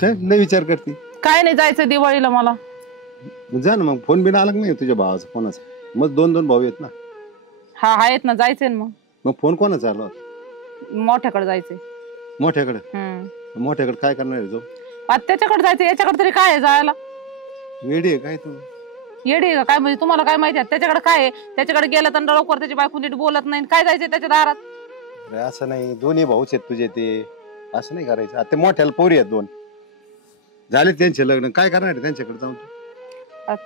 काय लय विचार करते? काय नाही जायचं दिवाळीला मला. जा ना मग. फोन बिन आला नाही तुझ्या भावाचा कोणाचा? मग दोन दोन भाऊ आहेत ना. हा आहेत ना, जायचंय ना. मग फोन कोणाचा आला? मोठ्याकडे जायचंय. मोठ्याकडे? मोठ्याकडे काय करणार आहे तो? आता त्याच्याकडे जायचं, याच्याकडे तरी काय आहे जायला? वेडी आहे काय तू? येडी आहे का काय? म्हणजे तुम्हाला काय माहिती आहे त्याच्याकडे काय आहे? त्याच्याकडे गेलं तर लवकर त्याची बायको नीट बोलत नाही, काय जायचंय त्याच्या दारात? अरे असं नाही, दोन्ही भाऊच आहेत तुझे ते, असं नाही करायचं. आता मोठ्याला पोरी आहेत दोन, झाले त्यांचे लग्न, काय करणार आहे त्यांच्याकडे जाऊन?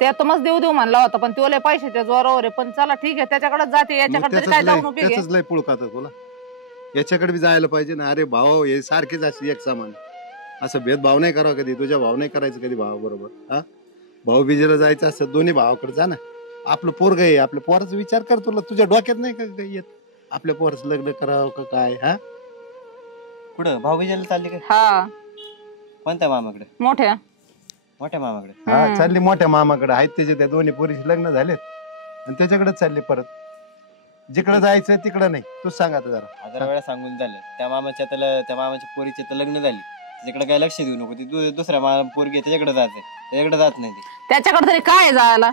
ते तर मस्त देऊ देऊ म्हणला होता, पण तो लय पैशाच्या जोरावर आहे. पण चला ठीक आहे, त्याच्याकडेच जाते, याच्याकडे तरी काय जाऊन उपयोग आहे? त्याच लय पुळकात तुला, याच्याकडे बी जायला पाहिजे ना. अरे भाऊ हे सारखेच असे एक समान, असं भेदभाव नाही करावा कधी, तुझ्या भाव नाही करायचं कधी भावा बरोबर. हा, भाऊ बीजेला जायचं असं दोन्ही भावाकडे जा ना. आपलं पोरग आहे, आपल्या पोराचा विचार कर. तुला तुझ्या डोक्यात नाही का येत आपल्या पोराचं लग्न करावं का काय? हा, कुठं भाऊ बीजेला चालली काय? हा, कोणत्या मामाकडे? मोठ्या मामाकडे. हा, चालली मोठ्या मामाकडे. आहेत त्याचे त्या दोन्ही पोरीचे लग्न झालेत आणि त्याच्याकडेच चालली परत. जिकडे जायचं तिकडं नाही. तूच सांग आता जरा. 1000 वेळा सांगून झालं. त्या मामाच्या पोरीचे तर लग्न झाली, त्याच्याकडे काय लक्ष देऊ नको. ती दुसऱ्या पोरगी त्याच्याकडे जाते, त्याच्याकडे जात नाही ती. त्याच्याकडे तरी काय आहे जायला?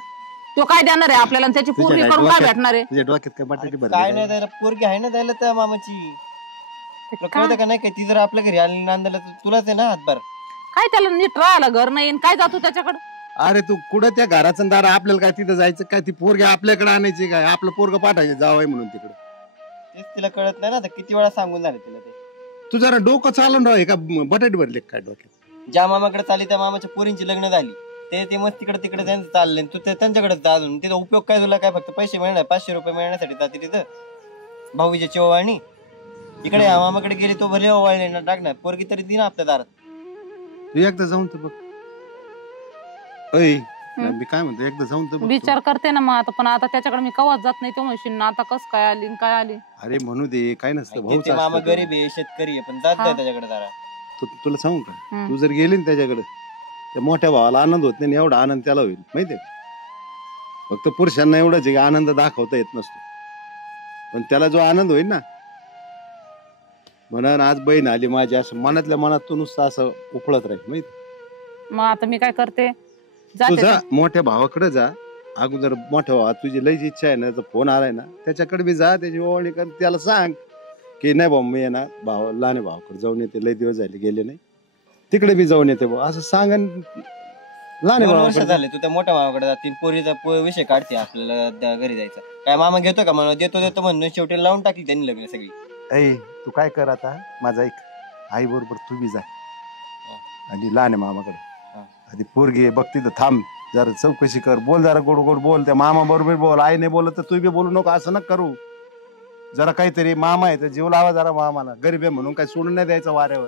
तो काय देणार आहे आपल्याला? त्याची पोरगी करून काय भेटणार आहे? तुझ्या डोक्यात काय बटाटे भरले काय नाही द्यायला, पोरगी आहे ना द्यायला त्या मामाची. कळतं का नाही? काय ती जर आपल्या घरी आली नांदायला तर तुलाच आहे ना हातभार. काय त्याला नीट राहायला घर नाही, काय जातो त्याच्याकडे? अरे तू कुठं त्या घराचं दार, आपल्याला काय तिथं जायचं काय? ती पोरगी आपल्याकडे आणायची काय? आपलं पोरग पाठायचे जावंय म्हणून तिकडे. तेच तिला कळत नाही ना. किती वेळा सांगून झाले तिला ते. तू जरा डोकं चालून राह का, बटाटे भरले काय डोक्यात? ज्या मामाकडे चालली त्या मामाच्या पोरींची लग्न झाली, ते मस्त तिकडे त्यांचं चाललंय. तू त्यांच्याकडे जा अजून. तिथं उपयोग काय? तुला काय फक्त पैसे मिळणार? 500 रुपये मिळण्यासाठी जाते तिथं भाऊजीची ओवाळणी. इकडे या मामाकडे गेली तो भले ओवाळणी टाकणार, पोरगी तरी दी ना आपल्या दारात. तू एकदा जाऊन तर बघ. मी काय म्हणतो, एकदा जाऊन तर बघ. विचार करते ना मग आता, पण आता त्याच्याकडे मी कवाच जात नाही. तो म्हणशील ना आता कस काय आली काय आली. अरे म्हणू दे, काय नसतं भाऊ. मामा गरीब आहे, शेतकरी आहे, पण जात नाही त्याच्याकडे जरा. तुला सांगू का, तू जर गेली ना त्याच्याकडे, त्या मोठ्या भावाला आनंद होत नाही, एवढा आनंद त्याला होईल माहितीये का? फक्त पुरुषांना एवढंच आहे की आनंद दाखवता येत नसतो, पण त्याला जो आनंद होईल ना, म्हणून आज बहीण आली माझी, असं मनातल्या मनात तू नुसतं असं उफळत राहील माहिती. मग आता मी काय करते, तू जा मोठ्या भावाकडे जा अगोदर. मोठ्या भावा तुझी लईच इच्छा आहे ना, फोन आलाय ना, त्याच्याकडे बी जा, त्याची ओवाळणी कर. त्याला सांग की नाही भाऊ, मी ना भावा लहान भावाकडे जाऊन येते, लई दिवस झाले गेले नाही, तिकडे बी जाऊन येते भाऊ, असं सांग. लहान भावाकडे झाले तू त्या मोठ्या भावाकडे जातील, पोरीचा विषय काढते, आपल्याला घरी जायचं. काय मामा घेतो का? म्हणून देतो म्हणून शेवटी लावून टाकली त्यांनी लग्न सगळी. तू काय कर आता, माझा एक आई बरोबर तू बी जा आणि लहान मामाकडे. आधी पोरगी बघ तिथं थांब, जरा चौकशी कर, बोल जरा गोड गोड बोल, त्या मामा बरोबर बोल. आई नाही बोलत तर तू बी बोलू नको, असं नका करू. जरा काहीतरी, मामा आहे तर जीव लावा जरा मामाला. गरीब आहे म्हणून काय सोडून नाही द्यायचं वाऱ्यावर.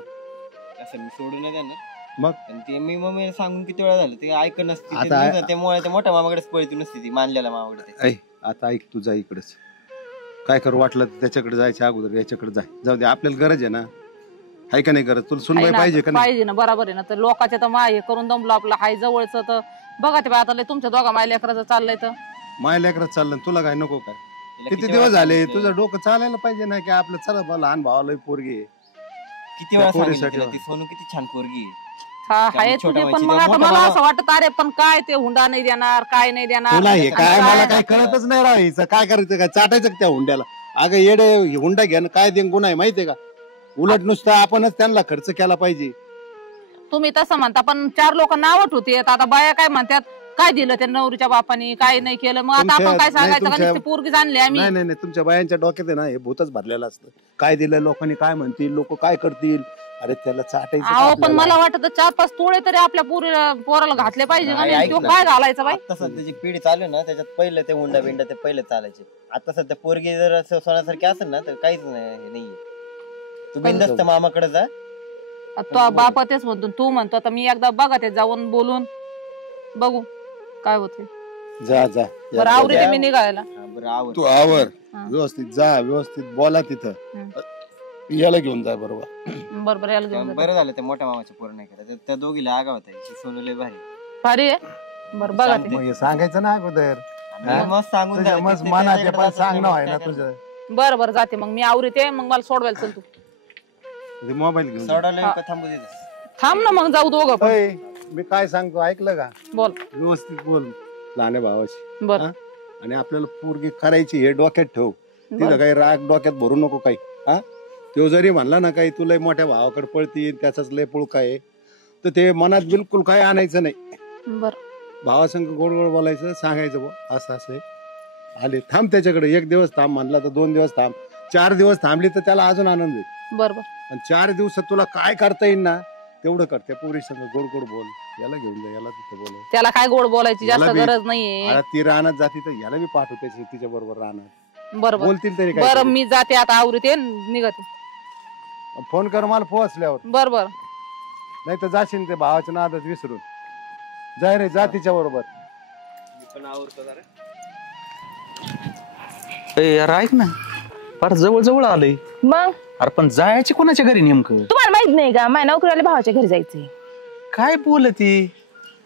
असं मी सोडून नाही द्या ना मग. ते मी मम्मी सांगून किती वेळा झालं, ते ऐक नसते. त्यामुळे त्या मोठ्या मामाकडेच पळती नसती ती, मानलेल्या मामाकडे. आता ऐक, तू जा इकडेच. काय करू वाटलं त्याच्याकडे जायच्या अगोदर याच्याकडे जाय. जाऊ दे, आपल्याला गरज आहे ना, आहे का नाही गरज? तुला सुनबाई पाहिजे का? पाहिजे ना, बरोबर आहे ना. तर लोकांच्या तर हे करून दमलो आपलं, हाय जवळच तर बघा ते आता तुमच्या दोघा माय लेकराचं चाललंय तर. माय लेकरात चाललं, तुला काय नको काय? किती दिवस झाले, तुझं डोकं चालायला पाहिजे ना की आपलं. चला लहान भावाला पोरगी आहे. किती वेळा सांगितलं ती सोनू किती छान पोरगी आहे. हा आहे तुझे, पण मग आता मला असं वाटत, अरे पण काय ते हुंडा नाही देणार, काय नाही देणार. तुला हे काय, मला काय कळतच नाही राहायचं. काय करायचं, काय चाटायचं त्या हुंड्याला? अगं येडे, हुंडा घ्या काय दे गुन्हा आहे माहितीये का? उलट नुसतं आपणच त्यांना खर्च केला पाहिजे. तुम्ही तसं म्हणता, पण 4 लोक नावट होते. आता बाया काय म्हणतात, काय दिलं त्या नवरीच्या बापानी, काय नाही केलं. मग आता आपण काय सांगायचं का? पोरगी आणली आम्ही. नाही नाही, तुमच्या बायांच्या डोक्यात आहे ना हे भूतच भरलेलं असतं. काय दिलं लोकांनी, काय म्हणतील लोक, काय करतील. अरे त्याला चाटायचं. पण मला वाटत 4-5 तोळे तरी आपल्या पोराला घातले पाहिजे. काय घालायचं बाई? आता सध्याची पिढी चालू ना, त्याच्यात पहिले ते हुंडा बिंडा ते पहिले चालायचे. आता सध्या पोरगी जर सोन्यासारखी असेल ना तर काहीच नाही. तू बिंदास्त मामाकडे जा. तो बापा तेच म्हणतो, तू म्हणतो. आता मी एकदा बघा ते जाऊन बोलून बघू काय होते. जा जा, बरं आवडते मी निघायला. तू आवर, व्यवस्थित जा, व्यवस्थित बोला तिथं. याला घेऊन जा. बरोबर याला घेऊन. बरं झालं त्या मोठ्या मामाच्या पोर नाही केलं, त्या दोघीला आगाव होता. सोनू लय भारी आहे. बरं बघा ते सांगायचं ना अगोदर, मस्त सांगून मस्त मनात सांगणं आहे ना तुझं. बरं जाते मग मी आवडते. मग मला सोडवायला चल तू. मोबाईल घेऊन सोडवलं थांबू दे. थांब ना मग जाऊ दोघं पण. अय, मी काय सांगतो ऐकलं का? बोल. व्यवस्थित बोल लहान भावाशी. बर. हा? आणि आपल्याला पोरगी करायची हे डोक्यात ठेव. तिला बर. काही राग डोक्यात भरू नको काही. हा तो जरी म्हणला ना काही तुला मोठ्या भावाकडे पळती त्याचाच लय पुळका आहे तर ते मनात बिलकुल काय आणायचं नाही. बर. भावासंग गोड गोड बोलायचं सांगायचं बुवा असं असं आहे. आले थांब त्याच्याकडे 1 दिवस थांब म्हणला तर 2 दिवस थांब 4 दिवस थांबली तर त्याला अजून आनंद होईल. बर बर. आणि 4 दिवसात तुला काय करता येईल ना तेवढं कर. त्या पोरी संग गोड गोड बोल. याला घेऊन जा याला तिथे बोलव. त्याला काय गोड बोलायची जास्त याला बी- गरज नाहीये. आता ती रानात जाती तर याला बी पाठव तिच्या बरोबर रानात बरोबर. बोलतील तरी बरं काय. मी जाते आता आवडते निघते. फोन कर मला पोहोचल्यावर बर बर. नाही तर जाशील ते भावाच्या नादात विसरून. जाय रे जा तिच्या बरोबर. यार ऐक ना फार जवळ जवळ आलंय. मग अरे पण जायचे कोणाच्या घरी नेमकं? तुम्हाला माहित नाही का माझ्या नोकरीवाल्या भावाच्या घरी जायचंय. काय बोलती?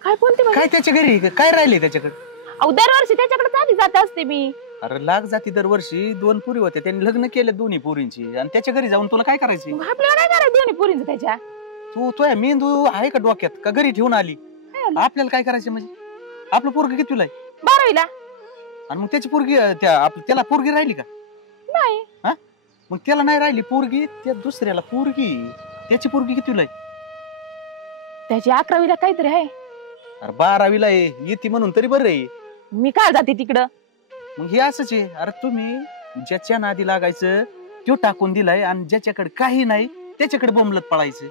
काय बोलते बघ? काय त्याच्या घरी काय राहिले त्याच्याकडे? अहो दरवर्षी त्याच्याकडे आधी जात असते मी. अरे लाग जाती दरवर्षी 2 पुरी होत्या त्यांनी लग्न केले दोन्ही पोरींची आणि त्याच्या घरी जाऊन तुला काय करायची? मग आपल्याला काय करायचं दोन्ही पोरींचं त्याच्या? तू मेंदू आहे का डोक्यात का घरी ठेवून आली? आपल्याला काय करायचं म्हणजे? आपलं पोरग कितीला आहे? 12वीला. आणि मग त्याची पोरगी त्याला पोरगी राहिली का? नाही. हा मग त्याला नाही राहिली पोरगी त्या दुसऱ्याला पोरगी त्याची पोरगी कितीला आहे? त्याची 11वीला काहीतरी आहे. अरे 12वीला आहे येते म्हणून तरी बरं आहे. मी काय जाते तिकडं? मग हे असंच आहे. अरे तुम्ही ज्याच्या नादी लागायचं तो टाकून दिलाय आणि ज्याच्याकडे काही नाही त्याच्याकडे बोंबलत पळायचं.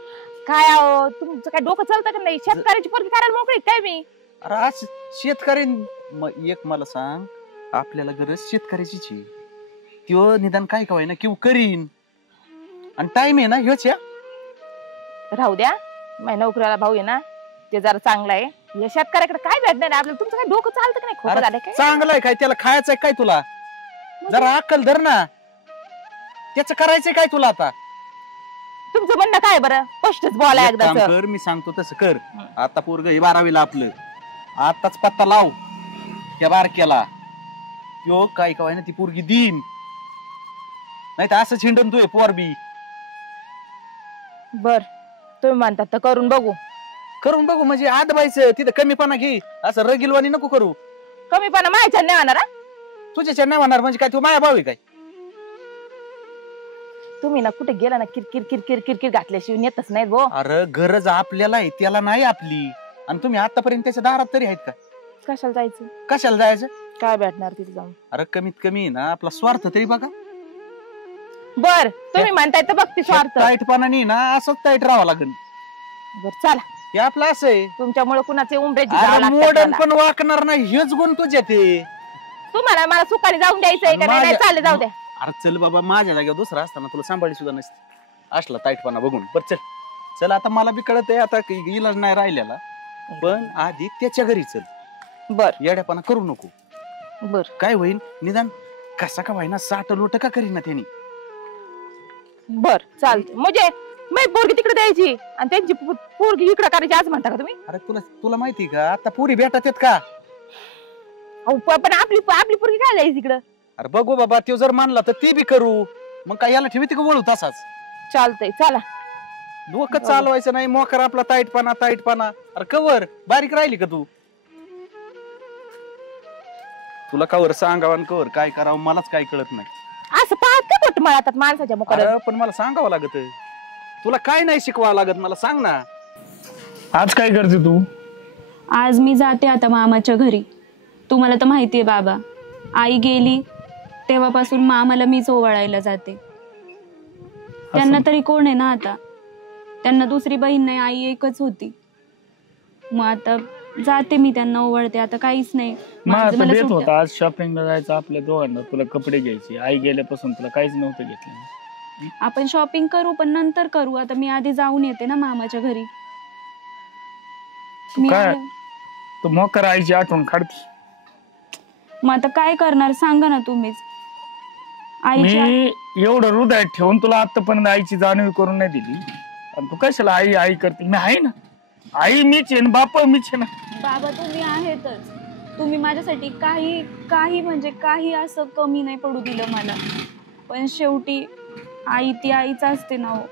काय अहो तुमचं काय डोकं चालतं का नाही? शेतकऱ्याची पोरगी करायला मोकळी काय मी? अरे आज शेतकरी एक मला सांग आपल्याला गरज शेतकऱ्याचीच आहे. त्यो निदान काय कवाय ना किंवा करीन आणि टाइम आहे ना ह्योच. राहू द्या माझ्या नोकरीवाला भाऊ आहे ना ते जरा चांगला आहे. या शेतकऱ्याकडे काय भेटणार आहे आपल्याला? तुमचं काय डोकं चालतं का नाही? खोटं झालं काय? चांगलं आहे काय त्याला खायचंय काय तुला? जरा अक्कल धर ना. त्याच करायचंय काय तुला आता? तुमचं म्हणणं काय बरं? स्पष्टच बोला एक काम एकदा. कर मी सांगतो तसं कर. आता पोरग हे 12वीला आपलं आताच पत्ता लाव त्या बारक्याला. यो काय कवाय ना ती पोरगी देईन नाही तर असंच हिंडून तू पोर बी. बर तुम्ही म्हणतात तर करून बघू. करून बघू म्हणजे आदबायचं तिथं कमीपणा घे. असं रगिलवाणी नको करू. कमीपणा माझ्या नाही होणार. तुझ्याच्या नाही म्हणणार म्हणजे काय तू माया भाऊ आहे काय? तुम्ही ना कुठे गेला ना किरकिर किरकिर किरकिर घातल्याशिवाय नेतच नाही भो. अरे गरज आपल्याला आहे त्याला नाही आपली. आणि तुम्ही आतापर्यंत त्याच्या दारात तरी आहेत का? कशाला जायचं? कशाला जायचं? काय भेटणार तिथे जाऊन? अरे कमीत कमी ना आपला स्वार्थ तरी बघा. बर तुम्ही म्हणताय तर बघते स्वार्थ. टाईटपणा नाही ना असंच टाईट राहावं लागेल. बर चला हे आपलं असं आहे. तुमच्यामुळे कुणाचे उमरेची मॉडर्न पण वाकणार नाही हेच गुण तुझ्या ते. तुम्हाला मला सुखाने जाऊन द्यायचंय का नाही? चालले जाऊ द्या. अरे चल बाबा माझ्या जागेवर दुसरा असताना तुला सांभाळी सुद्धा नसते. असला टाईटपणा बघून बर चल. चल आता मला बी कळत आहे आता इलाज नाही राहिलेला पण आधी त्याच्या घरी चल. बर येड्यापणा करू नको. बर काय होईल निदान कसा का व्हायना 60 लोट का करीना त्यांनी. बर चालत म्हणजे मी पोरगी तिकडे द्यायची आणि त्यांची पोरगी इकडे करायची आज म्हणता का तुम्ही? अरे तुला माहिती का आता पुरी भेटत आहेत का? अहो, पण आपली पोरगी काय द्यायची तिकडं? अरे बघू बाबा तो जर मानला तर ते बी करू. मग काय याला ठेवी का वळू तसाच? चालतंय चला. डोकं चालवायचं नाही मोकर आपला टाईटपणा. अरे कवर बारीक राहिली का तू? तुला कवर सांगावं कवर काय करावं मलाच काय कळत नाही. असं पाहत का कुठं मळतात माणसाच्या मुखाला? पण मला सांगावं लागत. तुला काय नाही शिकवावं लागत मला सांग ना. आज काय करते तू? आज मी जाते आता मामाच्या घरी. तुम्हाला तर माहितीये बाबा आई गेली तेव्हापासून मामाला मीच ओवाळायला जाते. त्यांना तरी कोण आहे ना आता. त्यांना दुसरी बहीण नाही आई एकच होती. मग आता जाते मी त्यांना ओवाळते. आता काहीच नाही. मला बेत होता आज शॉपिंगला जायचं आपल्या दोघांना. तुला कपडे घ्यायचे आई गेल्यापासून तुला काहीच नव्हतं घेतलं. आपण शॉपिंग करू पण नंतर करू. आता मी आधी जाऊन येते ना मामाच्या घरी. मी काय तू मोकर आईची आठवण काढती. मग आता काय करणार सांगा ना तुम्हीच. मी एवढं हृदयात ठेवून तुला आतापर्यंत आईची जाणीव करून नाही दिली आणि तू कशाला आई आई करते? मी आहे ना. आई मीच आहे बाप मीच आहे ना. बाबा तुम्ही आहेतच. तुम्ही माझ्यासाठी काही म्हणजे काही असं कमी नाही पडू दिलं मला. पण शेवटी आई ती आईच असते ना हो.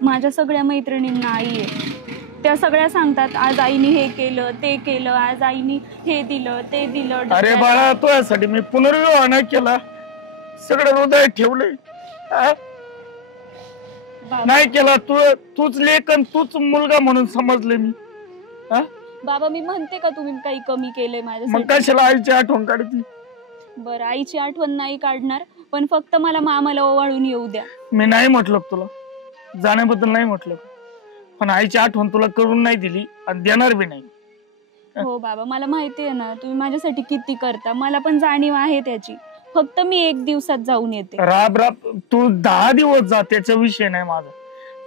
माझ्या सगळ्या मैत्रिणींना आई आहे. त्या सगळ्या सांगतात आज आईने हे केलं ते केलं, आज आईने हे दिलं ते दिलं. अरे डब्याला. बाळा तुझ्यासाठी मी पुनर्विवाह नाही केला, सगळं हृदयात ठेवलंय. बाबा, नाही केला. तूच लेखन तूच मुलगा म्हणून समजले मी. बाबा मी म्हणते का तुम्ही काही कमी केलंय मग माझ्यासाठी? कशाला आईची आठवण काढती? बरं आईची आठवण नाही काढणार, पण फक्त मला मामाला ओवाळून येऊ द्या. मी नाही म्हटलं तुला जाण्याबद्दल, नाही म्हटलं, पण आईची आठवण तुला करून नाही दिली आणि देणार बी नाही. हो बाबा मला माहिती आहे ना तुम्ही माझ्यासाठी किती करता, मला पण जाणीव आहे त्याची. फक्त मी 1 दिवसात जाऊन येते. राब तू 10 दिवस जा, त्याचा विषय नाही माझा,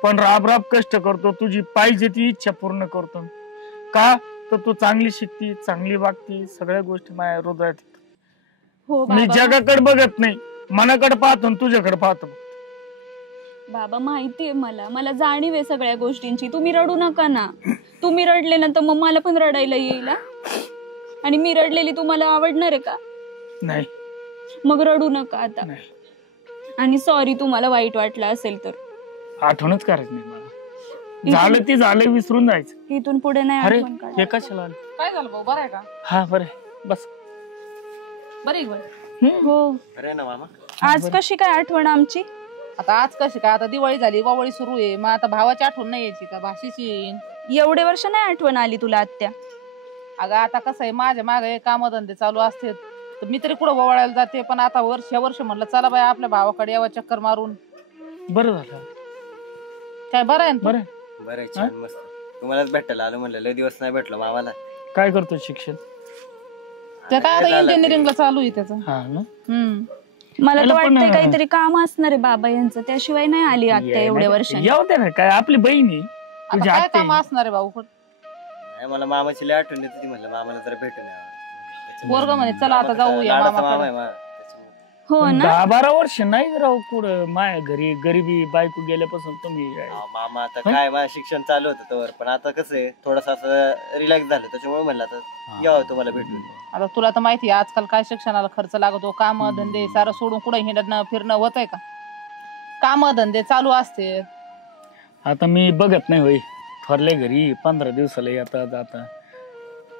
पण राब कष्ट करतो, तुझी पाहिजे ती इच्छा पूर्ण करतो. का तर तू चांगली शिकती, चांगली वागती, सगळ्या गोष्टी माझ्या हृदयात. हो मी बाबा. जगाकडे बघत नाही, मनाकडे पाहतो आणि तुझ्याकडे पाहतो. बाबा माहितीये मला जाणीव आहे सगळ्या गोष्टींची. तुम्ही रडू नका ना. तुम्ही रडले ना तर मग मला पण रडायला येईल. आणि मी रडलेली तुम्हाला आवडणार आहे का? नाही. मग रडू नका आता. नाही. आणि सॉरी तुम्हाला वाईट वाटलं असेल तर. आठवणच करायचं नाही मला. झालं ती झालं, विसरून जायचं. इथून पुढे नाही अरे आठवण काढायची. हे कशाला आलं? काय झालं भाऊ, बरं आहे का? हा बरं, बस. बरं आहे. हो. अरे ना मामा, आज कशी काय आठवण आमची? आता आज कशी काय, आता दिवाळी झाली, वावळी सुरू आहे, मग आता भावाची आठवण नाही यायची का? भाषेची येईन. एवढे वर्ष नाही आठवण आली तुला आत्या? अगं आता कसं आहे, माझ्या मागे कामधंदे चालू असते, तर मी तरी कुठं ववाळायला जाते, पण आता वर्ष म्हणलं चला बाई आपल्या भावाकडे यावं चक्कर मारून. बरं झालं. काय बरं आहे ना तू? बरं. बरं छान मस्त. तुम्हालाच भेटायला आलो म्हणलं, लय दिवस नाही भेटलो मामाला. काय करतो शिक्षण? ते काय आता इंजिनिअरिंगला चालू आहे त्याचं. हा ना. मला तर त्याला पण- वाटतंय काहीतरी काम असणार आहे बाबा यांचं, त्याशिवाय नाही आली आत्या एवढ्या वर्षांनी. येऊ दे ना, काय आपली बहिणी आता तुझी काय आत्या काम आहे. असणार आहे भाऊ? नाही, मला मामाची लय आठवण येते, ती म्हणलं मामाला जरा भेटून यावं. पोरग म्हणे चला आता जाऊया लाडाचा मामाकडे. मामा आहे मा, त्याच्यामुळे. हो ना. 10-12 वर्ष नाही राहू कुठं माया घरी, गरीबी बायको गेल्यापासून तुम्ही. मामा आता काय, माझं शिक्षण चालू होतं तोवर, पण आता कसं आहे थोडंसं असं रिलॅक्स झालं, त्याच्यामुळे म्हणलं आता यावं तुम्हाला भेटून. आता तुला तर माहिती आहे आजकाल काय शिक्षणाला खर्च लागतो, काम धंदे सारं सोडून कुठे हिंडणं फिरणं होत आहे का? काम धंदे चालू असते. आता मी बघत नाही होय, थोरल्या घरी 15 दिवसाला येता जाता,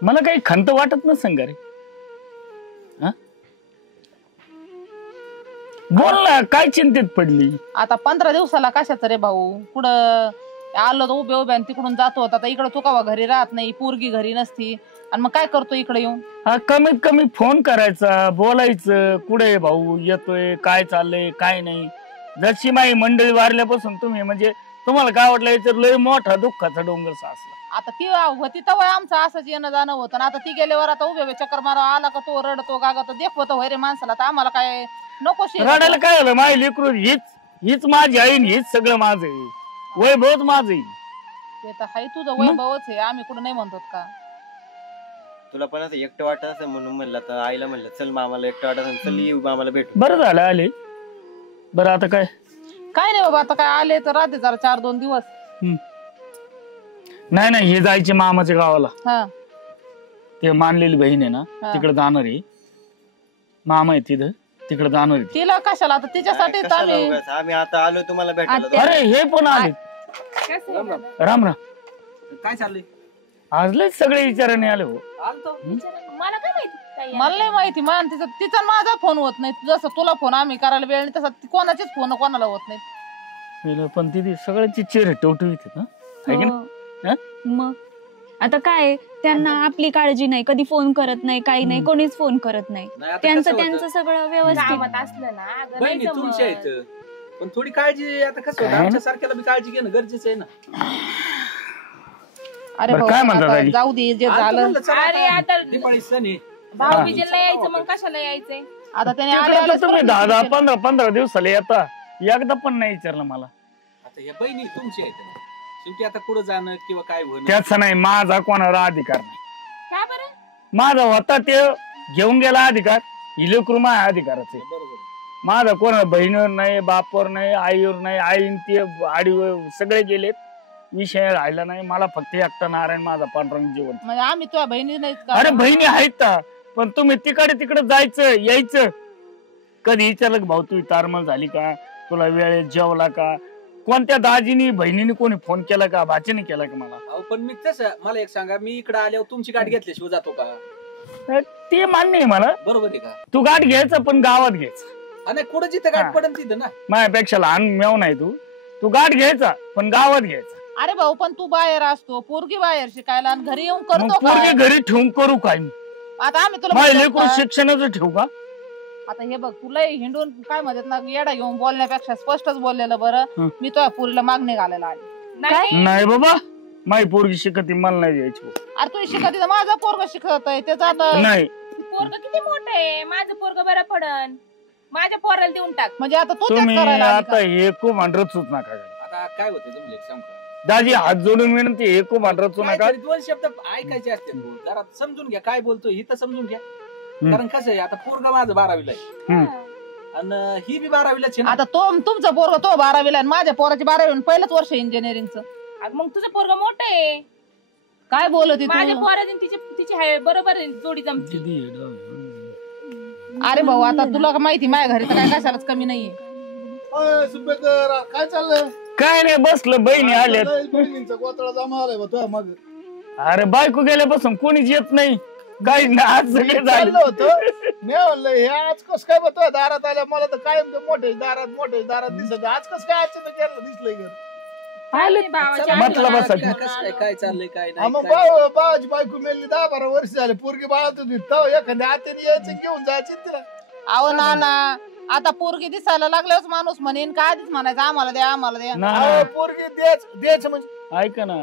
मला काही खंत वाटत नसेल का रे? बोल ना, काय चिंतेत पडली? आता 15 दिवसाला कशाचं रे भाऊ? कुठं आलो तर उभे उभे आणि तिकडून जातो. आता इकडे चुकावा घरी राहत नाही, पोरगी घरी नसती, आणि मग काय करतो इकडे येऊन? हा, कमीत कमी फोन करायचा, बोलायचं, कुठे भाऊ येतोय, काय चाललंय, काय नाही. जशी माई मंडळी वारल्यापासून तुम्ही म्हणजे तुम्हाला काय वाटलं याच्यावर लय मोठा दुःखाचा डोंगर साचला. आता ती होती तेव्हा आमचं असंच येणं जाणं होतं, आणि आता ती गेल्यावर आता उभे उभे चक्कर मारा आला का तो रडतो गागतो, देखवतो होय रे माणसाला. तर आम्हाला काय नको रडायला काय झालं? माय लेकरू हीच माझी आई, हीच सगळं माझं आहे, वैभवच माझं आहे. ते तर हाय तुझं वैभवच आहे, आम्ही कुठं नाही म्हणतो का? तुला पण असं एकटं वाटत असेल म्हणून म्हणलं, तर आईला म्हणलं चल मामाला एकटं वाटत असेल, चल येऊ मामाला भेटू. बरं झालं आले. बरं आता काय नाही बाबा, आता काय आले तर राहते जरा 4-2 दिवस. नाही, हे जायचे मामाच्या गावाला. हा ते मानलेली बहीण आहे ना, हा. तिकडे जाणार आहे. मामा आहे तिथं, तिकडे जाणार आहे. तिला कशाला आता तिच्यासाठी कशाला उगाच? आम्ही आता आलो तुम्हाला भेटायला. अरे हे पण आले. राम राम. काय चाललंय? आज लय सगळे विचाराने आले हो. मला काय माहिती? मला नाही माहिती मान, तिचा माझा फोन होत नाही. जसं तुला फोन आम्ही करायला वेळ नाही, तसा कोणाचेच फोन कोणाला होत नाही. पण तिथे सगळ्याची चेहरे टवटवीत आहेत ना. हो. मग आता काय, त्यांना आपली काळजी नाही, कधी फोन करत नाही, काही नाही, कोणीच फोन करत नाही. त्यांचं सगळं व्यवस्थित गावात असलं ना अगं नाही बहिणी जमत. तुमच्या आहेत, पण थोडी काळजी आता कसं होतं, आमच्या सारख्याला बी काळजी घेणं गरजेचं आहे ना. अरे बरं, भाऊ, काय म्हणतात आता आई? जाऊ दे जे आता झालं. म्हणलं चला अरे आता आता दिवाळी सण आहे. भाऊबीजेला यायचं, मग कशाला यायचंय? आता त्याने तिकडे आले तर तुम्ही 10-15 दिवसाला येता, एकदा पण नाही विचारलं मला. आता ह्या बहिणी तुमच्या आहेत ना, शेवटी आता कुठं जाणं किंवा काय होणं. त्याच नाही, माझा कोणाला अधिकार नाही. का बरं? माझा होता ते घेऊन गेला अधिकार, इलेक्रू माझ्या अधिकाराचे. बरोबर. माझा कोणा बहिणीवर नाही, बापावर नाही, आईवर नाही. आईन ते आडीवर सगळे गेलेत, विषय राहिला नाही. मला फक्त एकटा नारायण माझा पांडुरंग जीवन. म्हणजे आम्ही तुझ्या बहिणी नाहीत का? अरे बहिणी आहेत ना, पण तुम्ही तिकडे जायचं यायचं. कधी विचारलं भाऊ तुझी तारमळ झाली का, तुला वेळेत जेवला का, कोणत्या दाजीनी बहिणीने कोणी फोन केला का भाचीने केला का मला? अहो पण मी तसं मला एक सांगा, मी इकडे आल्यावर तुमची गाडी घेतल्याशिवाय जातो का? ते मान्य आहे मला, बरोबर आहे का? तू गाठ घ्यायचं पण गावात घ्यायचं. आणि कुठं जिथं गाठ पडन तिथं ना. माझ्यापेक्षा लहान मेव नाही तू गाठ घ्यायचा पण गावात घ्यायचा. अरे भाऊ पण तू बाहेर असतो, पोरगी बाहेर शिकायला आणि घरी येऊन मग करतो पोरगी काय? घरी ठेवून करू काय मी? आता आम्ही तुला माझ्या म्हणतो लेकरू का? शिक्षणाचं ठेवू का? आता हे बघ तुला हिंडून काय म्हणतात ना येडा घेऊन बोलण्यापेक्षा स्पष्टच बोललेलं बरं. हं. मी तुझ्या पुरीला मागणी घालायला आली. नाही नाही बाबा, माझी पोरगी शिकती मला नाही द्यायची. अरे तू शिकत तिथं माझा पोरग शिकत आहे त्याचं आता नाही पोरग किती मोठं आहे, माझं पोरग बरं पडन, माझ्या पोराला देऊन टाक. म्हणजे आता तू तेच तुम्ही करायला आली आता का? एको भांडरच होत नका. आता काय होतं जमले सांग का? दाजी हात जोडून विनंती, एको भांडरच नका. काहीतरी दोन शब्द ऐकायचे असते जरा समजून घ्या काय बोलतोय ही तर समजून घ्या. कारण कसं आहे आता पोरगा माझं 12वीला आहे आणि ही बी 12वीलाच आहे ना. आता तुमचा पोरग तो 12वीला आणि माझ्या पोराची 12वी पहिलंच वर्ष इंजिनिअरिंगचं. मग तुझं पोरग मोठं आहे, काय बोलत होती माझ्या तू? पोराची तिची आहे बरोबर आहे, जोडी जमती. अरे भाऊ आता तुला माहिती माझ्या घरी तर काय कशालाच कमी नाहीये. काय चाललंय? काय नाही बसलं, बहिणी आल्यात. बहिणींचा गोतळा जमा आलाय बा तुझ्या मग. अरे बायको गेल्यापासून कोणीच येत नाही, काही नाही. आज सगळे झाले चाललं होतं मी म्हणलं हे आज कस काय बघतो दारात आल्या, मला तर कायम मोठे दारात दिसत, आज कस काय अचानक यायला दिसलंय घर. म्हटलं बसा. कसं काय चाललंय काय नाही मग काय. बाबाची बायको मेली 10-12 वर्ष झाले, पोरगी बाळात होती तेव्हा एखाद्या आत्याने यायचं घेऊन जायचं तिला. अहो नाना आता पोरगी दिसायला लागल्यावर माणूस म्हणेन का आधीच म्हणायचं आम्हाला द्या आम्हाला द्या. ना अहो, पोरगी द्यायचं म्हणजे ऐका ना,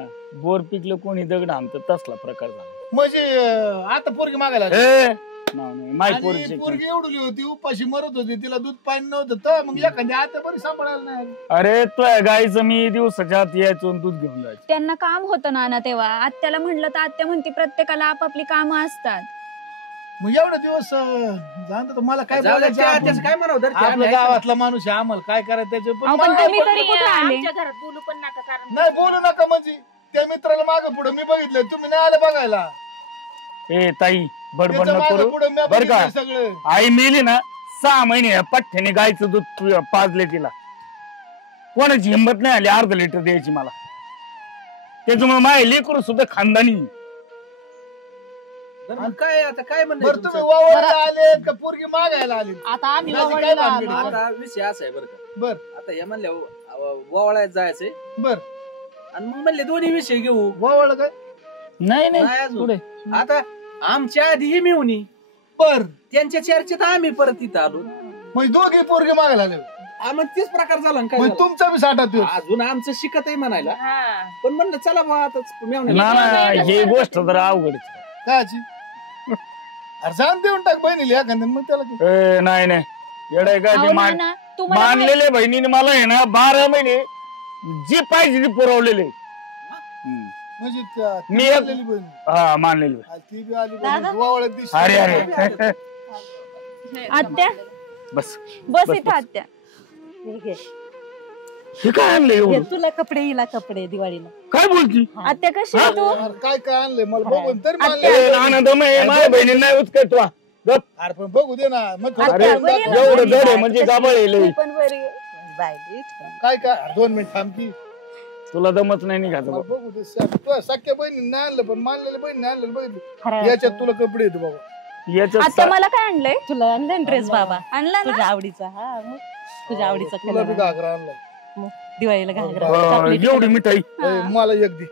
बोर पिकलं कोणी दगड आणतं तसला प्रकार झाला. आता पोरगी मागायला आली. ए, नाव नाही, माय आणि पोरगी पोरगी एवढी होती उपाशी मरत होती, तिला दूध पाणी नव्हतं तर मग एखादी आता बरी सांभाळायला नाही आली. अरे तुझ्या गाईचं मी दिवसाच्या आत यायचो आणि दूध घेऊन जायचो. त्यांना काम होतं नाना तेव्हा. आत्याला म्हणलं तर आत्या म्हणती प्रत्येकाला आपापली कामं असतात. मग एवढे दिवस जाणतं तर मला काय जाऊ द्या, बोलायचं त्याचं काय म्हणावं धरते, आम्ही आपल्या ऐकतो. गावातला माणूस आहे, आम्हाला काय करायचं त्याचं अहो, पण तुम्ही तरी कुठे आले? आमच्या घरात बोलू पण नका, कारण नाही बोलू नका म्हणजे त्या मित्राला मागं पुढे मी बघितलंय, तुम्ही नाही आले बघायला. ए ताई बडबड त्याचं न मागं करू. पुढं मी बरं का? बघितलंय सगळं. आई मेली ना 6 महिने या पठ्ठ्याने गायचं दूध पाजले तिला. कोणाची हिंमत नाही आली अर्ध लिटर द्यायची मला. त्याच्यामुळे माझे लेकरू सुद्धा खानदानी. बरं, मग काय आता काय म्हणणं बरं आहे तुम्ही तुमचं? वावरायला आले का पोरगी मागायला आली? आता आम्ही दाजी काय वडील भानगडी? आलो. आता विषय असा आहे बरं का. बर आता हे म्हणल्या ववाळ्यात जायचंय बर आणि मग म्हणले दोन्ही विषय घेऊ. वावळ काय नाही नाही नाही अजून. पुढे आता आमच्या आधी मिळून बर त्यांच्या चर्चेत आम्ही परत इथं आलो. म्हणजे दोघे पोरगे मागायला आले. मग तीच प्रकार झाला ना काय म्हणजे झालं? तुमचा बी 60 दिवस अजून आमचं शिकत आहे म्हणायला, हा. पण म्हणलं चला बा आता ना ना, ही गोष्ट जरा अवघड आहे. काची अरे जाऊन देऊन टाक बहिणीला एखाद्या मग त्याला काय? ए, नाही नाही येडाय काय अहो ते मान- नाना, तुम्हाला माहित- मानलेल्या बहिणीने मला आहे ना 12 महिने जे पाहिजे ते पुरवलेले. म्हणजे त्या- ती मी एक- मानलेली बहीण. हा मानलेली. आणि ती बी आली बहीण, वावळ्यात दिसली. अरे अरे आत्या बस बस बस, इथं बस. आत्या. हे काय आणलं एवढं? तुला कपडे हिला कपडे दिवाळीला. काय बोलती? आत्या कशी आहे तू? अरे काय काय आणलंय मला बघून तरी आत्या. मानले. ए, आनंद आहे, माझ्या बहिणीला नाही उचकाय तू. गप. अरे पण बघू दे ना मग थोडं अरे करून बरी दाखव. ना. एवढं जड आहे म्हणजे गाबळ येईल. मी पण बरी आहे. बायली काय काय अरे 2 मिनिट थांब की तुला दमच नाही निघायचं मला बघ. बघू दे तुझ्या सख्या बहिणीने नाही आणलं पण मानलेल्या बहिणीने आणलं बघितलं याच्यात तुला कपडे येतो बाबा. याच्यात आत्या मला काय आणलंय? तुला आणलं ड्रेस बाबा आणला ना? तुझ्या आवडीचा. हा मग तुझ्या आवडीचा तुला बी कलर घागरा आणलाय. मग दिवाळीला घागरा सा- चॉकलेट एवढी मिठाई. ए, मला एक दे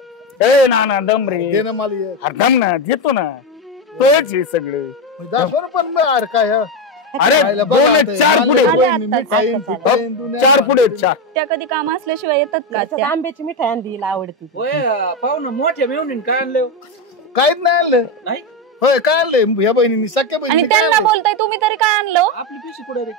ए ना ना दम रे. दे ना मला एक. अरे दम ना देतो ना. तोच हे सगळं. दाखव ना पण मग अरे काय हा? अरे खायला बघा 2 आता, 4 पुढे. मानलेली आले बहिणी, आत्ताच, मी खाईन, आत्ताच ती आले. खाईन, दुनिया 4 पुढे 4. त्या कधी काम असल्याशिवाय येतात का त्याच्यात आत्या? आंब्याची मिठाई आणली हिला आवडती. होय पाहू ना मोठ्या मिळून काय आणलं काहीच नाही आणलं. नाही होय काय आणलंय या बहिणींनी सख्या आणि बहिणीने काय त्यांना आणलंय? बोलताय तुम्ही तरी काय आणलं? आपली पिशी कुठे रे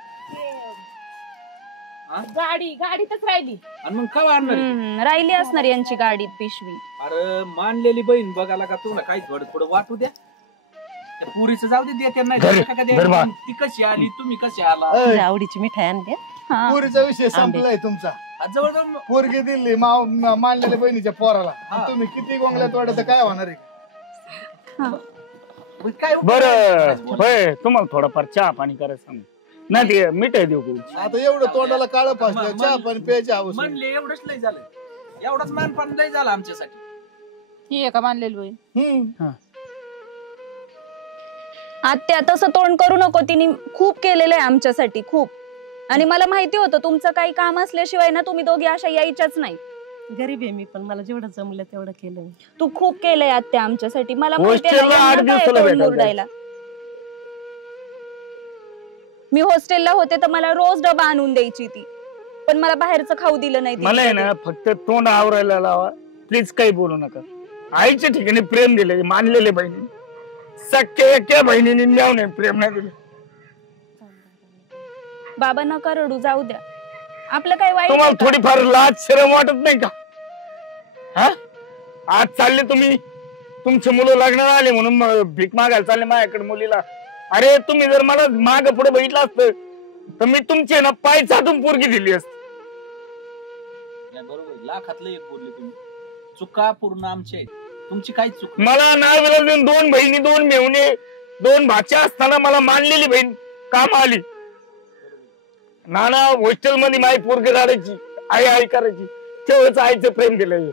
गाडीतच राहिली. आणि मग कवा आणणार आहे? राहिली असणार यांची गाडीत पिशवी. अरे मानलेली बहीण बघायला का तुला काही थोडं वाटू द्या. त्या पुरीचं जाऊ दे देत्या नाही धर, देत्या का धर बा. द्या. ती कशी आली तुम्ही कशी आला ए, तुझ्या आवडीची मिठाई आणली. हा. पोरीचा विषय संपलाय तुमचा. आज जवळजवळ पोरगी दिली मानलेल्या बहिणीच्या पोराला आणि तुम्ही किती गोंगल्यात वाढत काय होणार आहे? काय बर होय तुम्हाला थोडंफार चहा पाणी करायचं सांग. ना ते मिठाई देऊ पोळीची. आता एवढं तोंडाला काळं फासलं चहा पण प्यायची हवस नाही. म्हणले एवढंच लय झालं, एवढाच मानपान लय झालं आमच्यासाठी. ही एका मानलेली बहीण. हम्म. आत्या तसं तोंड करू नको, तिने खूप केलेलं आहे आमच्यासाठी, खूप. आणि मला माहिती होतं तुमचं काही काम असल्याशिवाय ना तुम्ही दोघी अशा यायच्याच नाही. गरीब आहे मी, पण मला जेवढं जमलं तेवढं केलं मी. तू खूप केलंय आत्या आमच्यासाठी. मला हॉस्टेलला 8 दिवसाला भेटायला मुरडायला. मी हॉस्टेलला होते तर मला रोज डबा आणून द्यायची ती, पण मला बाहेरचं खाऊ दिलं नाही मला आहे ना फक्त तोंड आवरायला लावा प्लीज, काही बोलू नका. आईच्या ठिकाणी प्रेम दिले, मानलेले बहिणी, सख्या बहिणीने नाही प्रेम नाही दिलं. बाबा नका रडू, जाऊ द्या. आपलं काय वाईट तुम्हाला आहे का? थोडीफार लाज शरम वाटत नाही का? हा, आज चालले तुम्ही, तुमचे मुलं लग्नाला आले म्हणून भीक मागायला चालले माझ्याकडे मुलीला. अरे तुम्ही जर मला माग पुढे बघितलं असतं तर मी तुमचे ना पाय चाटून पोरगी दिली असती. बरोबर, लाखातलं एक बोलले तुम्ही. चुका पूर्ण आमची आहेत, तुमची काहीच चूक नाही. मला नाव विलास 2 बहिणी, 2 मेवणे, 2 भाच्या असताना मला मानलेली बहीण काम आली. नाना हॉस्टेल मध्ये माझी पोरगी राहायची, आई करायची, तेवढंच आईचं प्रेम दिलं.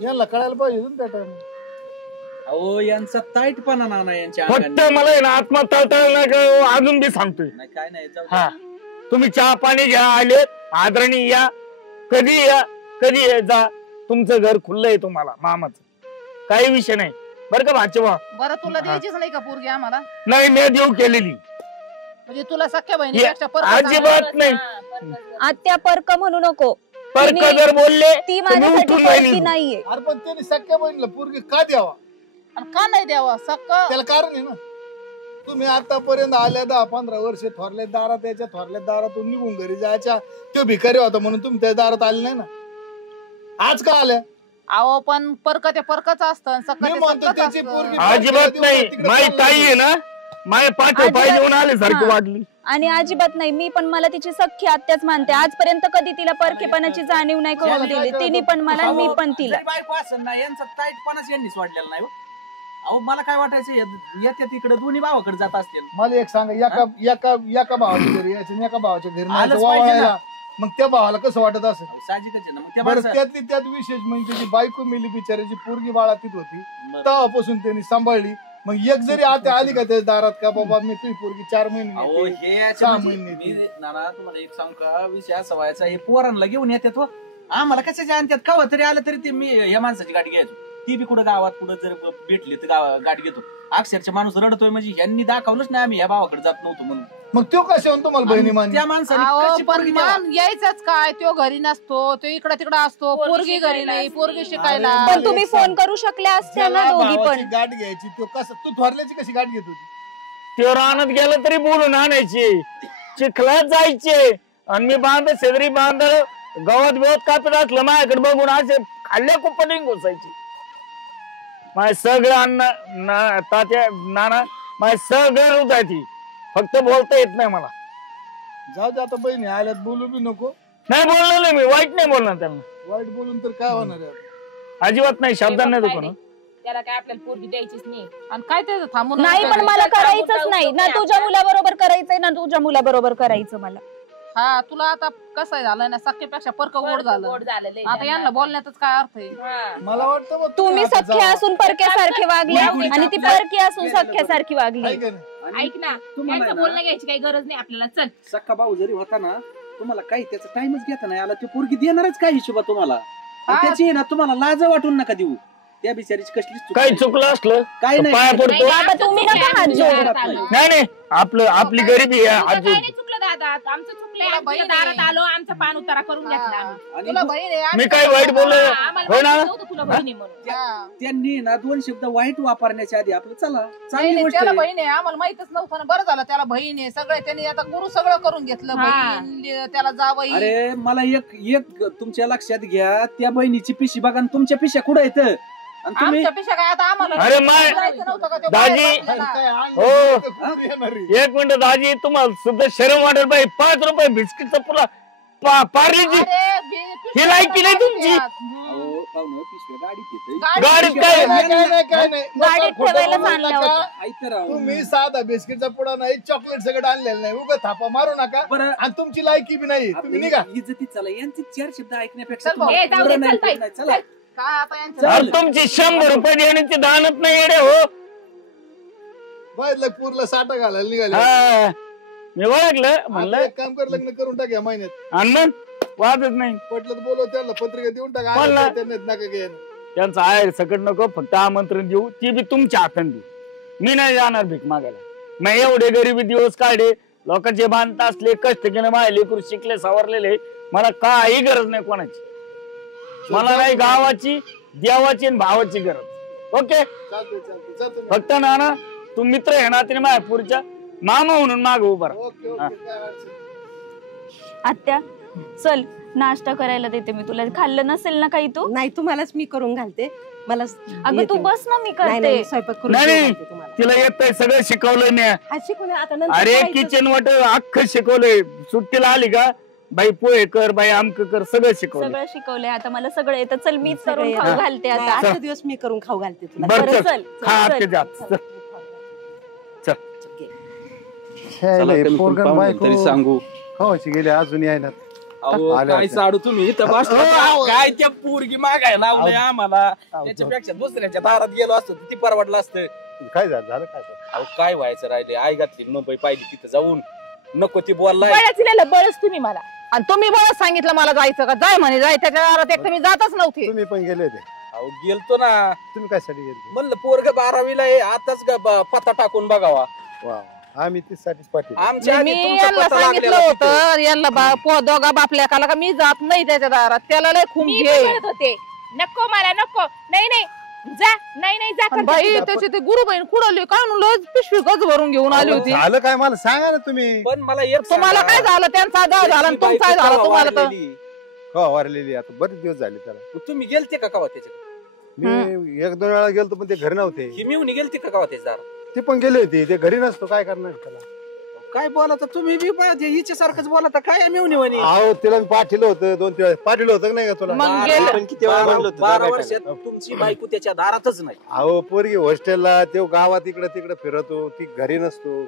यांना कळायला पाहिजे ना त्या टाइम. अहो यांचा ताईटपणा नाना यांच्या फक्त अंगाने. मला आहे ना आत्मा तळतळ अजून बी सांगतोय. नाही काय नाही, जाऊ दे. हा, तुम्ही चहा पाणी घ्या, आले आदरणी या, कधी जा, तुमचं घर खुल्लं आहे तुम्हाला, मामाचं काही विषय नाही बरं का भाचवा. बरं तुला द्यायचीच नाही का पोरगी आम्हाला? नाही, मी देऊ केलेली. म्हणजे तुला सख्या बहिणीपेक्षा परत अजिबात नाही. आत्या पर्क म्हणू नको. परक जर बोलले ती तर मी माझ्यासाठी उठून परकी जाईन. नाहीये. अरे पण त्यांनी सख्या बहिणीला पोरगी का द्यावा? आणि का नाही द्यावा? त्याला कारण आहे ना. तुम्ही आतापर्यंत आल्या 10-15 वर्ष थोरल्या दारात यायच्या, थोरल्या दारातून निघून घरी जायच्या. तो भिकारी होता म्हणून तुम्ही त्या दारात आले नाही ना. आज का आल्या? अहो पण परक ते परकच असतं, मी म्हणतो त्याची पोरगी अजिबात नाही. माझी ताई आहे ना, माझ्या पाठी पाय घेऊन आले सारखी वाटली. आणि अजिबात नाही, मी पण मला तिची सख्खी आत्याच मानते. आजपर्यंत कधी तिला परकेपणाची जाणीव नाही करून दिली. तिने पण मला आणि मी पण तिला. जरी बायको असेल ना, यांचा ताईटपणाच यांनीच वाढलेला नाही. अहो मला काय वाटायचं, येत्या तिकडे दोन्ही भावाकडे जात असतील. मला एक सांगा, एका भावाच्या घरी यायचं, एका भावाच्या घरी आलंच न्यायचं पाहिजे वावायला, मग त्या भावाला कसं वाटत असेल? साहजिकच आहे ना. मग त्या बरं, माणसा- त्यातली त्यात विशेष म्हणजे त्याची बायको मेली बिचाराची, पोरगी बाळातीत होती, बरं. तेव्हापासून त्यांनी सांभाळली. मग एक जरी आता आली का त्या दारात का बाबा मी तुझी पोरगी 4 महिने अहो नेते, हे 6 याच्या महिने म्हणजे नेते. मी नाना तुम्हाला एक सांगू का, विषय असा व्हायचा, हे पोरांना घेऊन येतात व आम्हाला कशाच्या आणतात. कवा तरी आलं तरी ते मी या माणसाची गाडी घ्यायचो. ती बी कुठं गावात कुठं जर भेटली तर गाडी घेतो. अक्षरशः माणूस रडतोय म्हणजे यांनी दाखवलंच नाही आम्ही या भावाकडे जात नव्हतो म्हणून. मग तो कशा तुम्हाला बहिणी मानली? त्या माणसाने अहो कशी पण पोरगी द्यावा? मान यायचंच काय? तो घरी नसतो, तो इकडे तिकडे असतो, पोरगी घरी नाही, पोरगी शिकायला. अरे, पण तुम्ही फोन करू शकल्या असत्या ना ज्याला दोघी भावाची पण. गाठ घ्यायची, तो कसं तू थोरल्याची कशी गाठ घेत होती? ते रानात गेलं तरी बोलून आणायचे, चिखलात जायचे, आणि मी शेजारी गवत बिवत कापत असलं माझ्याकडे बघून असे खाल्ल्या कुपटिंग घुसायची. माझे सगळं अन्न तात्या नाना माझे सगळं होत ती, फक्त बोलता येत नाही मला. जाऊ दे आता, बहिणी आल्यात बोलू बी नको. नाही बोलणार नाही मी, वाईट नाही बोलणार त्यांना, वाईट बोलून तर काय होणार आहे? अजिबात नाही, शब्दांना नाही दुकान. त्याला काय आपल्याला पोरगी द्यायचीच नाही. आणि काय ते थांबून नाही, पण मला करायचंच नाही ना. तुझ्या मुलाबरोबर करायचंय ना तुझ्या मुलाबरोबर करायचं मला. हा, तुला आता कसं झालंय ना, सख्यापेक्षा परक गोड झालं. आता यांना बोलण्यातच काय अर्थ आहे? मला वाटतं बघ, तुम्ही आता सख्या जाऊ. असून परक्यासारखे वागले आणि ती परकी असून सख्यासारखी वागली. आहे का नाही? आणि ऐक ना, तुम्हाला त्यांचं ना, बोलणं घ्यायची काही गरज नाही आपल्याला. चल सक्का भाऊ जरी होता ना, तुम्हाला काही त्याचा टाइमच घेता नाही आला, ते पोरगी देणारच काय हिशोबा तुम्हाला. आणि हा. त्याची ना तुम्हाला लाज वाटून नका देऊ. त्या बिचारीची कसलीच चूक काही नाही. चुकलं असलं काय तर नाही. पाया पडतो. बाबा तुम्ही नका हात जोडू. नाही आपली गरिबी आहे, हात काय जोड. नाही चुकलं दादा, आमचं चुकलंय. तुला आम्ही बहीण तुझ्या दारात आहे. आलो, आमचा पान उतारा करून घेतला आम्ही. आणि तुला बहीण आहे, मी आम्ही काय वाईट बोललो आम्हाला हो ना? माहिती नव्हतं तुला बहिणी म्हणून. हा. त्यांनी ना 2 शब्द वाईट वापरण्याच्या आधी आपलं चला नाही, चांगली नाही, गोष्ट त्याला आहे. बहीण आहे, आम्हाला माहितच नव्हतं ना. बरं झालं त्याला बहीण आहे, सगळे त्यांनी आता गुरु सगळं करून घेतलं. हा. बहीण त्याला जावई. अरे मला एक तुमच्या लक्षात घ्या, त्या बहिणीची पिशी बघा आणि तुमच्या पिशा कुठं येत. आणि तुम्ही आमच्या पेक्षा काय आता आम्हाला अरे माय- जायचं नव्हतं का ते दाजी- बाहेर बसलेला? काय अंग हो. तर कुठं येणार आहे? 1 मिनिट दाजी, तुम्हाला सुद्धा शरम वाटेल पाहिजे. 5 रुपये बिस्किटचा पुला पार्लीची अरे, ही लायकी नाही तुमची. हम्म. अहो, पाहुणं पिशव्या गाडीत येतं. गाडीत काय काय नाही गाडीत खोटं ठेवायला बोलू आणलं नका. होतं. ऐकतं राव. तुम्ही साधा बिस्किटचा पुडा नाही चॉकलेट सगळं आणलेलं नाही उगा थापा मारू नका बरं आणि तुमची लायकी बी नाही तुम्ही निघा. आपली इज्जती चला यांची 4 शब्द ऐकण्यापेक्षा चल भाऊ. ए, जाऊ दे, बरं नाही, चल ताई. बरं नाही, चला. काय आता यांचं अरे तुमची 100 रुपये देण्याची दानत नाही येडे हो. बघितलं पूरला साठा घालायला निघाले. हा. मी ओळखलं आता म्हणलं एक काम कर लग्न करून टाक या महिन्यात. आणि मग वादच नाही. पटलं तर बोलव त्याला पत्रिका देऊन टाका बोलला. आलं त्यांना नका घ्यायला. त्यांचं आहे सकट नको फक्त आमंत्रण देऊ ती बी तुमच्या हाताने देऊ. मी नाही जाणार भीक मागायला. मग एवढे गरिबी दिवस काढे लोकांचे बांधता असले कष्ट केले माझे लेकरू शिकले सवरलेले मला काही गरज नाही कोणाची. मला नाही गावाची देवाची आणि भावाची गरज. ओके चालतंय चालतंय जा तुम्ही. फक्त नाना तू मित्र आहे ना तिने माझ्या पुढच्या मामा म्हणून माग उभा राहा. ओके ओके काय अडचण नाही. आत्या चल नाश्ता करायला देते मी तुला. खाल्लं नसेल ना काही तू? नाही तुम्हालाच मी करून घालते. मला अगं तू बस ना मी नाही करते. स्वयंपाक करून नाही जेवू घालते तुम्हाला. तिला येतंय सगळं शिकवलंय मी. आज शिकून आता नंतर अरे करायचं. किचन वाट अख्खं शिकवलंय. सुट्टीला आली का बाई पोहे कर बाई आमक कर सगळं शिकवलंय. सगळं शिकवलंय आता मला सगळं येतं. चल मीच सगळं करून येतं. खाऊ घालते नाही, आता. आजचा दिवस मी करून खाऊ घालते तुला. बरं बरं, चल चल, खा चल, त्याच्यात. चल. चला, कमी पोरगण पाहुणे बायको तरी सांगू. खावायची गेले अजून यायना. अहो, आले काय आता. साडू तुम्ही इथं बसला का? काय त्या पोरगी मागायला लावलंय आम्हाला. त्याच्यापेक्षा दुसऱ्याच्या दारात गेलो असतो ती परवडलं असतं. काय झालं काय झालं? अहो काय व्हायचं राहिले आई घातली मुंबई पाहिली तिथं जाऊन नको ती बोललाय. बळच दिलेलं बळच तुम्ही मला. आणि तुम्ही बरं सांगितलं मला जायचं का जाय म्हणे जाय त्याच्या दारात एक तर मी जातच नव्हते. तुम्ही पण गेले होते. अहो गेलतो ना तुम्ही कशासाठी गेले? म्हणलं पोरग 12वीला आहे आताच पत्ता टाकून बघावा. वा आम्ही तीसाठीच पाठी. आमच्या आधी मी तुमचा यांना पत्ता सांगितलं लागलेला तिथं. होतं यांना दोघा बापल्या काला का मी जात नाही त्याच्या दारात. त्याला लय खूप मी घे पण म्हणत होते नको मला नको. नाही नाही जा. नाही नाही जा आणि करते बाई तुझं. त्याची ते गुरुबाईन कुडवली काय लय पिशवी गज भरून घेऊन आली होती. झालं काय मला सांगा ना तुम्ही. पण मला एक तुम्हाला सांगा, काय झालं त्यांचा जाळ झाला आणि त्याची तुमचा बायको झाला तुम्हाला तर वारलेली. हो वारलेली आता बरेच दिवस झाले त्याला. तुम्ही गेलते का कवा त्याच्याकडे? मी 1-2 वेळा गेलतो पण ते घरी नव्हते. ही मिळून गेलते का कवा त्याच्या दारात? ते पण गेले होते ते घरी नसतो काय करणार त्याला. काय बोलता तुम्ही बी पाहिजे हिच्या सारखंच बोलता काय मिळून म्हणे. अहो तिला मी पाठवलं होतं 2-3 वेळा पाठवलं होतं का नाही का तुला. मग गेलं. पण किती वेळा म्हणलं होतं 12 जागा वर्षात टाकायला. तुमची बायको त्याच्या दारातच नाही. अहो पोरगी हॉस्टेलला तो गावात इकडे तिकडे फिरतो ती घरी नसतो.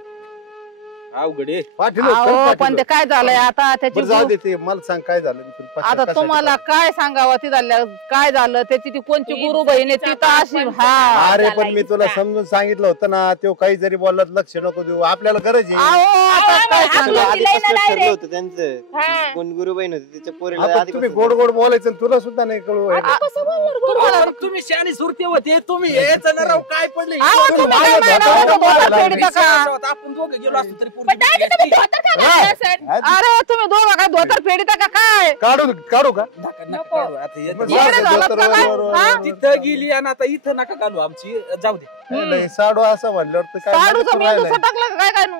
अवघड आहे. पाठवलं होतं, अहो पण पाठवलं. ते काय झालंय आता त्याची बरं जाऊ गु- दे ते मला सांग काय झालं. मी तुला आता कशासाठी तुम्हाला काय सांगावं ती झाल्या काय झालं त्याची ती कोणची ती गुरु बहीण ती तर अशी जमिनीचा हा अरे पण झाला मी तुला इतका. समजून सांगितलं होतं ना तो काही जरी बोलला तर लक्ष नको देऊ आपल्याला गरज आहे. अहो आता काय आपलं सांगा दिलंय ना आधीपासूनच direct. ठरलं होतं त्यांचं. हा. कोण गुरुबाईन होती त्याच्या पोरीला आता तुम्ही आधीपासून गोड गोड बोलायचं आणि तुला सुद्धा नाही कळू. आता कसं बोलणार गोड? तुम्हाला तुम्ही शहाणी सुरते होते तुम्ही यायचं ना राव काय पडले. अहो, तुम्ही काय म्हणावं, धोतर फेडता का? आपण दोघं गेलो असतो तरी पण पोरगी दादी गेली तुम्ही असती. धोतर का घातलं असेल? अरे तुम्ही दोघं काय धोतर फेडिता का काय काढू काढू का. नका, नका नको. काढू. आता हे- बरं, येडे जाऊ दे, झालात धोतर का काय? वर- वर- हा? वर- तिथं गेली आणि आता इथं नका घालू आमची जाऊ दे. नाही, साडू असं म्हणल्यावर तर काय साडूचा म्हणत मेंदू राहिलाय. सटकला का काय काय नु?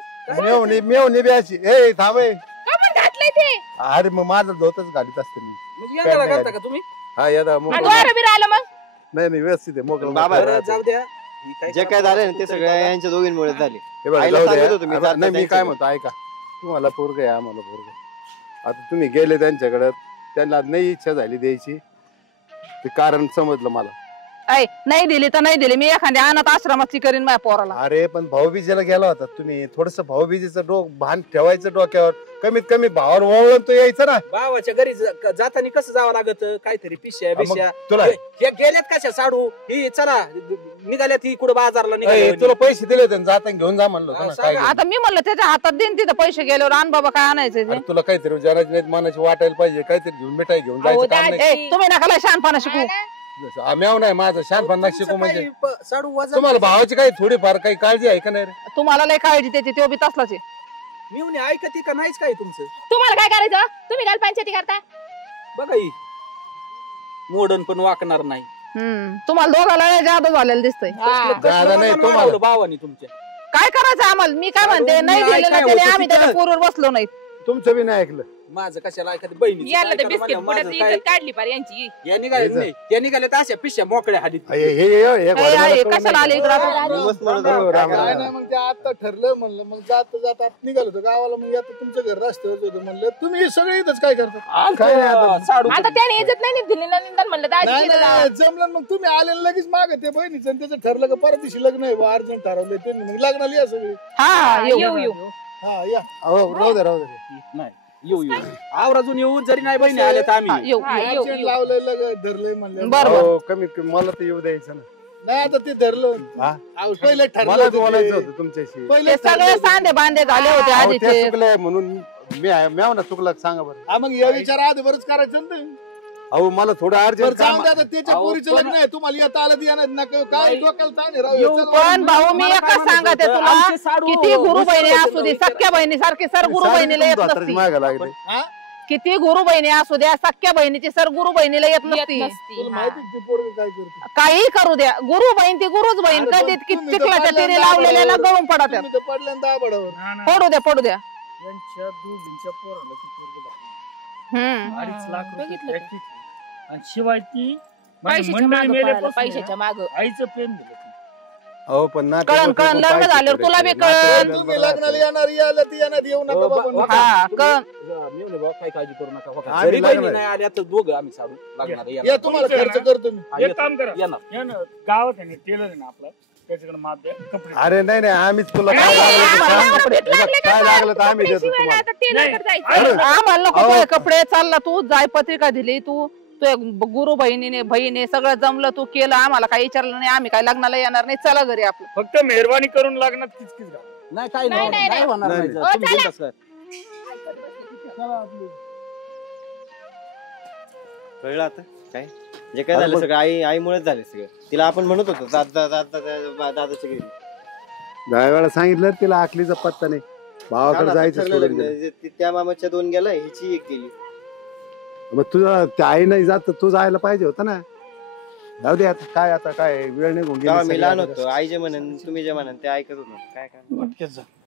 मेवणी बी अशी ए थांबे. का पण घातलंय ते? अरे मग माझं धोतच घालीत असते मी. म्हणजे यांना घालता का तुम्ही? हा यदा आणि मोकळं. वारं बी राहिलं मग? नाही नाही व्यवस्थित आहे मोकळं बाबा, मोकळं. बरं, जाऊ द्या. ही काय जे काय झालं ना ते सगळं यांच्या दोघींमुळे झाले. हे बघा, आईला जाऊ द्या. सांगत होतो मी, आता जाता नाही मी काय त्यांच्याकडे. म्हणतो ऐका तुम्हाला पोरग आहे आम्हाला पोरग. आता तुम्ही गेले त्यांच्याकडे त्यांना नाही इच्छा झाली द्यायची ते कारण समजलं मला. ऐ नाही दिली तर नाही दिली मी एखाद्या अनाथ आश्रमाची करीन माझ्या पोराला. अरे पण भाऊबीजेला गेला होता तुम्ही थोडस भाऊबीजेचं भान ठेवायचं डोक्यावर. कमीत कमी भावावर ओवळून तो यायचं ना. भावाच्या घरी जाताना कसं जावं लागत काहीतरी पिश्या मग बिश्या. तुला हे गेल्यात कशा साडू ही चला निघाल्यात ही कुठं बाजारला ए, निघाल्या तुला पैसे दिले होते ना, जाताना घेऊन जा म्हणलं होतं ना. हा, काय सांगा. आता मी म्हणलं त्याच्या हातात देईन तिथं पैसे गेल्यावर आण बाबा काय आणायचं ते. अरे तुला काहीतरी जनाची नाही मनाची वाटायला पाहिजे काहीतरी घेऊन मिठाई घेऊन अहो, जायचं काम नाही. दादी. ए, तुम्ही नका लय शहाणपणा शिकू. हा ना? जसं आम्ही नाही माझं शानपणा शिकू म्हणजे साडू वजन तुम्हाला भावाची काही थोडीफार काही काळजी आहे का नाही रे? तुम्हाला लय काळजी त्याची तो बी तसलाच आहे. मी ऐकते का नाहीच काय तुमचं तुम्हाला काय करायचं? तुम्ही काल पंचायती करता? बघा ही मोडन पण वाकणार नाही. तुम्हाला दोघाला लय जादू झालेलं दिसतंय. हा. दादा नाही, कसलं तुम्हाला. मारवलं भावानी तुमच्या. काय करायचं आम्हाला मी काय म्हणते साडू, नाही मी दिलेलं ऐकाय त्याने होतं आम्ही तिथं. त्याच्या पोरीवर बसलो नाही. तुमचं बी नाही ऐकलं. माझं कशाला एखादी बहिणी याला ते बिस्किट पुढे इज्जत काढली पार यांची. या निघाले नाही त्या निघाले तर अशा पिशा मोकळ्या हालीत कशाला आले इकडं आता? मस्त म्हणत होतो, काय काय काय नाही मग ते आता ठरलं म्हणलं मग जात जात आत निघालो होतो गावाला मग आता तुमचं घर रस्त्यावर होतं म्हणलं तुम्ही सगळे इथंच काय करता काय नाही आता. आता त्याने इज्जत नाही दिली ना निंदन म्हणलं दाजी नाही इथं जावा. नाही, जमलं मग तुम्ही आले आणि लगेच माग ते बहिणीचं आणि त्याचं ठरलं का परत दिवशी लग्न आहे बा, अर्जंट ठरवलंय त्यांनी मग लग्नाला या सगळे. हा येऊ येऊ. हा या अहो, राहू दे राहू दे. नाही येऊ आवराजून येऊ जरी नाही बहिणी आल्या तर आम्ही येऊ हा, येऊ, अर्जंट येऊ. लावलंय लग्न धरलंय म्हणलं बरं बरं. अहो, कमीत कमी मला तर येऊ द्यायचं ना. नाही आता ते धरलं हा? अहो, पहिले ठरलं मला होतं बोलायचं ते. होतं तुमच्याशी. पहिले ते सगळे सांधे बांधे झाले होते अहो, ते आधीचे. चुकलंय म्हणून मी ना चुकलं सांगा बरं. हा मग या विचार आधी बरंच करायचं ना ते. अहो मला थोडं बरं अर्जंट जाऊन काम द्या आता त्याच्या अहो, पोरीचं पण- लग्न आहे तुम्हाला येता आलं येणार नका काय डोक्याला ताण आहे राव. येऊ चला, पण भाऊ मी मला एकच काय सांगते म्हणायचं, तुला आमचे साडू किती गुरु बहिणी दुसरं असू दे लग्न सख्या बहिणी सारखी सर गुरु बहिणीला येत नसती. मागा लागले. हा? किती गुरु बहिणी असू द्या सख्या बहिणीची सर गुरु बहिणीला येत येत नसती. नसती. तुला हा. माहिती आहे ते पोरगं काय करते काही करू द्या गुरु बहीण ती गुरुच बहीण अरे कधी पण तुम्ही तर चिखलाच्या तिने पहिल्यांदा लावलेल्या आबडावर- गळून पडत तुम्ही तर पडल्यांदा आबडावर. ना, ना. पडू द्या पडू द्या. यांच्या दोघींच्या पोराला ती पोरगी दाखवली. हम्म 2.5 लाख रुपये बघितलं tax घेतली. आणि शिवाय ती म्हणजे पैशाच्या मंडळी मागं पळालं, मेल्यापासून पैशाच्या माग. आईचं प्रेम दिलं ती. अहो पण ना कळण कळण लग्न झाल्यावर तुला बी कळण. तुम्ही लग्नाला येणार याला ती येणार येऊ नका बाबा. हा कळण. मेवणे भाऊ काय काळजी करू नका हो का? आम्ही जरी बहिणी लग्न- नाही आल्या तर दोघं आम्ही साडू लागणार आहे. या तुम्हाला खर्च करतो मी. हा, एक येतो. काम करा येणार. या ना गावात आहे ना टेलर आहे ना आपला त्याच्याकडे माप द्या कपडे अरे नाही नाही आम्हीच तुला काय नाही, लागलं ते आम्हाला सांग. कपडे हे बघ, लागले का काय काय? लागलं तर आम्ही कपडे देतो शिवायला तुम्हाला. आता टेलरकडे नाही. जायचं. आम्हाला नको अहो. पोहे कपडे चालला तू जाय पत्रिका दिली तू गुरु बहिणीने बहिणी सगळं जमलं तू केलं आम्हाला काही विचारलं नाही आम्ही काही लग्नाला येणार नाही चला घरी आपलं. फक्त मेहरबानी करून लागणार किचकिच घाल. नाही काय नाही, नाही नाही, नाही होणार नाही, नाही. नाही. तुम्ही चला. बिनधास्त करा. कळलं आता काय जे काय झालं सगळं आईमुळेच झालं सगळं. तिला आपण म्हणत होतो जात दादाच्या घरी. 10 वेळा सांगितलं तिला आखलीचा पत्ता नाही. भावाकडे जायचं ठरलं सोडून लग्न. गेलं. त्या मामाच्या 2 गेला हिची 1 गेली. मग तुझा त्या आई नाही जात तर तू जायला पाहिजे होता ना. जाऊ दे आता काय वेळ निघून तेव्हा गेली मी सगळी लहान आता. होतो आई जे म्हणन तुम्ही जे म्हणन ते ऐकत होतो काय काय मटक्यात जा.